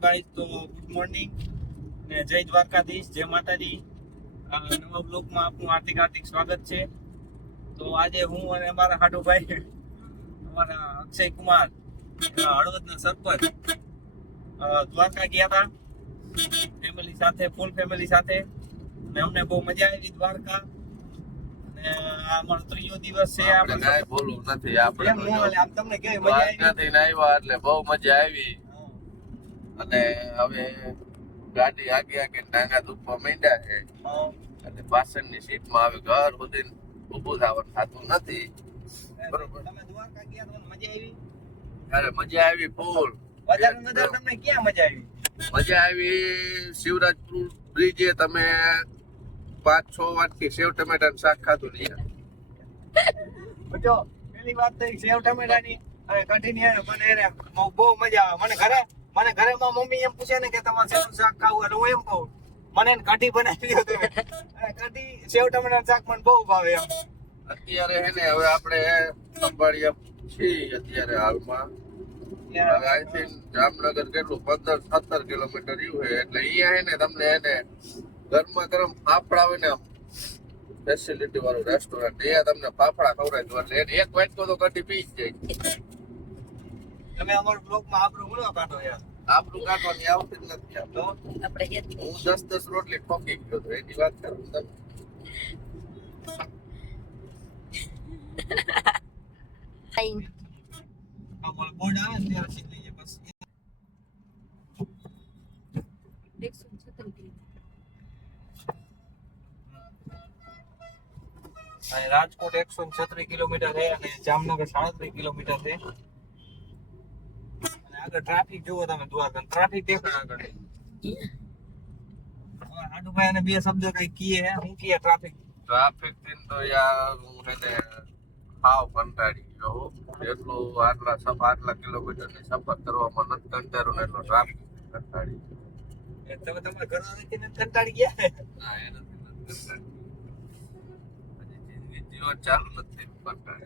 Guys તો good morning ને જય દ્વારકાધીશ જય માતાજી. નવા બ્લોગમાં આપનું હાર્દિક હાર્દિક સ્વાગત છે. તો આજે હું અને અમારા હાડુભાઈ અમારા અક્ષય કુમાર હળવદના સરપંચ દ્વારકા ગયા હતા ફેમિલી સાથે ફૂલ ફેમિલી સાથે. ને અમને બહુ મજા આવી દ્વારકા. અમારો ત્રીજો દિવસ છે. આપણે બોલવું નથી. આપણે આમ તમને કેવી મજા આવી એટલે બહુ મજા આવી. અને હવે ગાડી આગે આગે ટાંગા ધૂપવા માંડ્યા છે. એટલે પાછળની સીટમાં હવે ઘર સુધી ઊભું થવાનું થતું નથી. બરોબર. મજા આવી? ફૂલ. તમને ક્યાં મજા આવી? મજા આવી શિવરાજપુર બ્રિજે તમે પાંચ છ વાટકી સેવ ટમેટાનું શાક ખાધું નહીં જો પેલી વાત થઈ સેવ ટમેટાની અને કઠિન મને બહુ મજા આવે. મને ઘરે મને ઘરે માં મમ્મી એમ પૂછે ને કે તમારે સેવ શાક ખાવું અને હું એમ કહું મને કઢી બનાવી દો તમે. કઢી સેવ ટમેટાનું શાક મને બહુ ભાવે એમ. અત્યારે હે ને હવે આપણે સંભાળીએ છીએ અત્યારે હાલમાં. જામનગર કેટલું પંદર સત્તર કિલોમીટર રહ્યું છે. એટલે અહીંયા હે ને તમને એને ગરમા ગરમ ફાફડા હોય ને ફેસિલિટી વાળું રેસ્ટોરન્ટ અહીંયા તમને ફાફડા ખવડાવી દો એટલે એક વાટકો તો કઢી પી જ જાય. તમે અમારા બ્લોગમાં આપણું ગુનો કાઢો યાર. આપણું કાઢવાની આવતી જ નથી. તો. હું દસ દસ રોટલી ઠોકી ગયો તો એની વાત કરું તમે અમારો બોર્ડ આવે ત્યારે શીખી લઈએ બસ. અને રાજકોટ એકસો છત્રીસ કિલોમીટર છે અને જામનગર સાડત્રીસ કિલોમીટર છે. આગળ ટ્રાફિક જુઓ તમે દ્વારકા. ટ્રાફિક દેખાય આગળ. હાડુભાઈ અને બે શબ્દ કઈ કીએ હે. હું કીએ ટ્રાફિક ટ્રાફિકથી તો યાર હું હે હાવ કંટાળી ગયો. એટલું આટલા સફર આટલા કિલોમીટરની સફર કરવામાં નથી કંટાળ્યો ને એટલો ટ્રાફિક કંટાળી ગયો. તમે તમારા ઘર નથી કંટાળી ગયા? ના, એ નથી, કંટાળી. હજી જિંદગી જીવન ચાલુ નથી કંટાળી